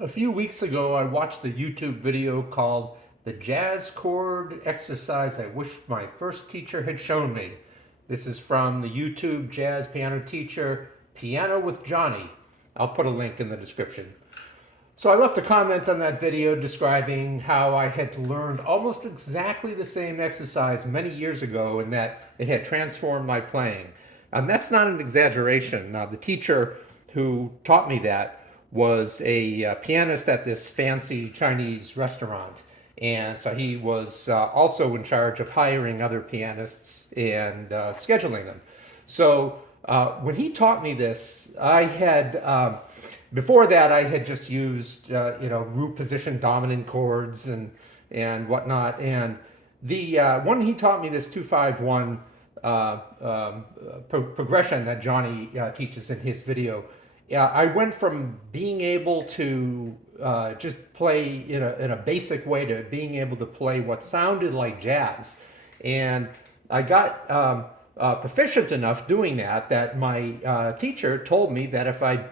A few weeks ago, I watched a YouTube video called The Jazz Chord Exercise I Wish My First Teacher Had Shown Me. This is from the YouTube jazz piano teacher, Piano with Jonny. I'll put a link in the description. So I left a comment on that video describing how I had learned almost exactly the same exercise many years ago and that it had transformed my playing. That's not an exaggeration. The teacher who taught me that was a pianist at this fancy Chinese restaurant. And so he was also in charge of hiring other pianists and scheduling them. So when he taught me this, I had before that I had just used root position dominant chords and whatnot. And the when he taught me this 2-5-1 progression that Jonny teaches in his video, I went from being able to just play in a basic way to being able to play what sounded like jazz. And I got proficient enough doing that my teacher told me that if I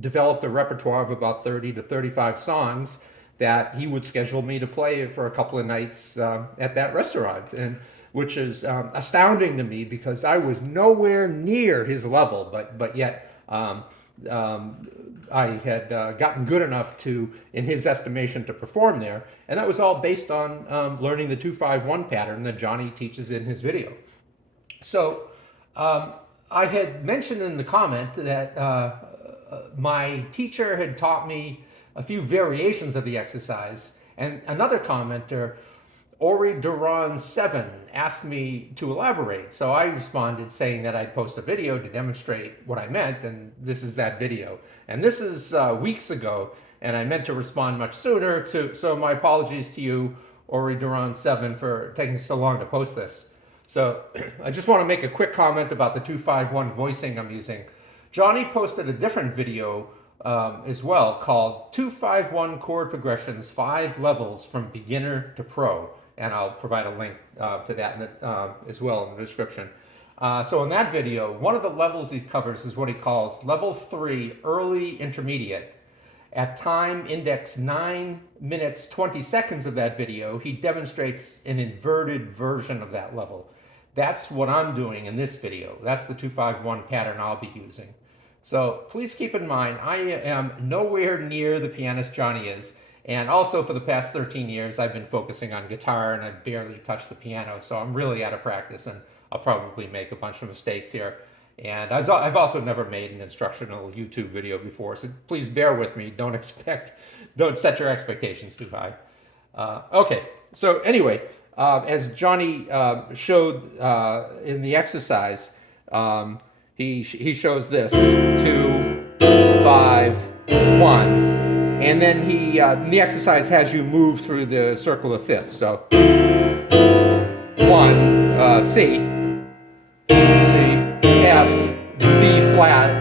developed a repertoire of about 30 to 35 songs, that he would schedule me to play for a couple of nights at that restaurant, and which is astounding to me because I was nowhere near his level, but yet I had gotten good enough to, in his estimation, to perform there, and that was all based on learning the 2-5-1 pattern that Jonny teaches in his video. So I had mentioned in the comment that my teacher had taught me a few variations of the exercise, and another commenter, Ori Duran 7, asked me to elaborate. So I responded saying that I'd post a video to demonstrate what I meant, and this is that video. And this is weeks ago, and I meant to respond much sooner, so my apologies to you, Ori Duran 7, for taking so long to post this. So I just want to make a quick comment about the 2-5-1 voicing I'm using. Jonny posted a different video as well called 2-5-1 Chord Progressions 5 Levels from Beginner to Pro. And I'll provide a link to that as well in the description. So in that video, one of the levels he covers is what he calls Level 3 Early Intermediate. At time index 9 minutes 20 seconds of that video, he demonstrates an inverted version of that level. That's what I'm doing in this video. That's the 2-5-1 pattern I'll be using. So please keep in mind, I am nowhere near the pianist Jonny is. And also for the past 13 years, I've been focusing on guitar and I've barely touched the piano. So I'm really out of practice and I'll probably make a bunch of mistakes here. And I've also never made an instructional YouTube video before. So please bear with me. Don't set your expectations too high. Okay, so anyway, as Jonny showed in the exercise, he shows this 2, 5, 1. And then he, the exercise has you move through the circle of fifths. So 1, C, F, B flat,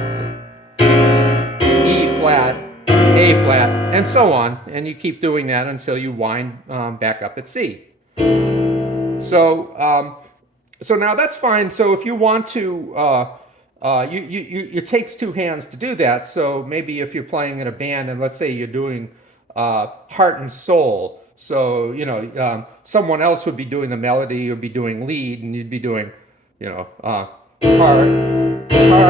E flat, A flat, and so on. And you keep doing that until you wind back up at C. So now that's fine. So if you want to, it takes two hands to do that. So maybe if you're playing in a band and let's say you're doing heart and soul, so someone else would be doing the melody, you'd be doing lead, and you'd be doing heart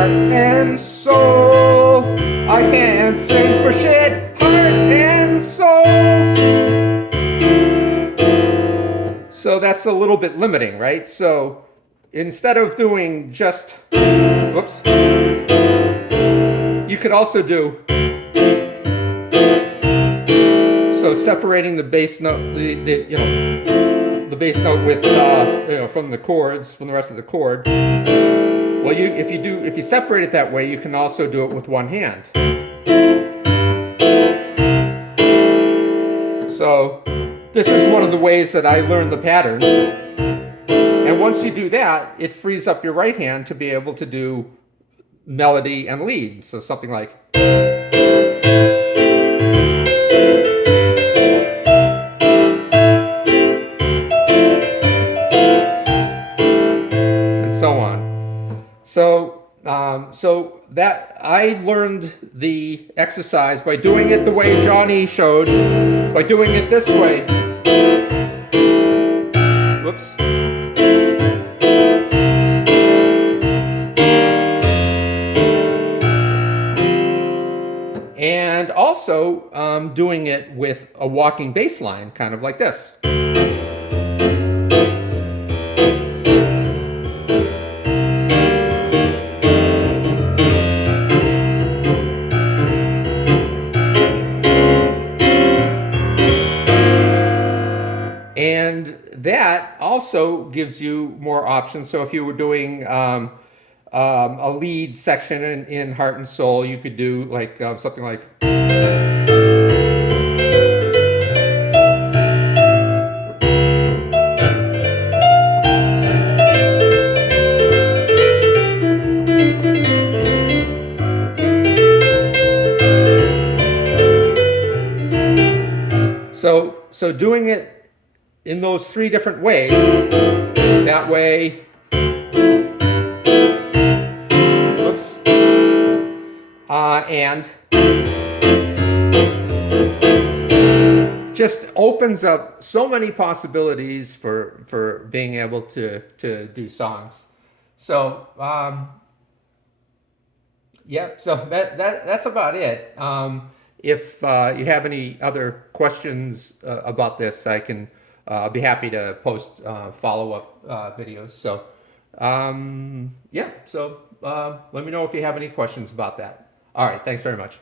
and soul. I can't sing for shit. Heart and soul. So that's a little bit limiting, right? So instead of doing just, whoops, you could also do, so separating the bass note, the bass note with, from the chords, from the rest of the chord. Well, if you separate it that way, you can also do it with one hand. So this is one of the ways that I learned the pattern. And once you do that, it frees up your right hand to be able to do melody and lead. So something like, and so on. So that I learned the exercise by doing it the way Jonny showed, by doing it this way. Whoops. And also doing it with a walking bass line, kind of like this. And that also gives you more options. So if you were doing a lead section in Heart and Soul, you could do like something like. So doing it in those three different ways, that way, whoops, and just opens up so many possibilities for being able to do songs. So yeah, so that's about it. If you have any other questions about this, I can be happy to post follow-up videos. So yeah, so let me know if you have any questions about that. All right, thanks very much.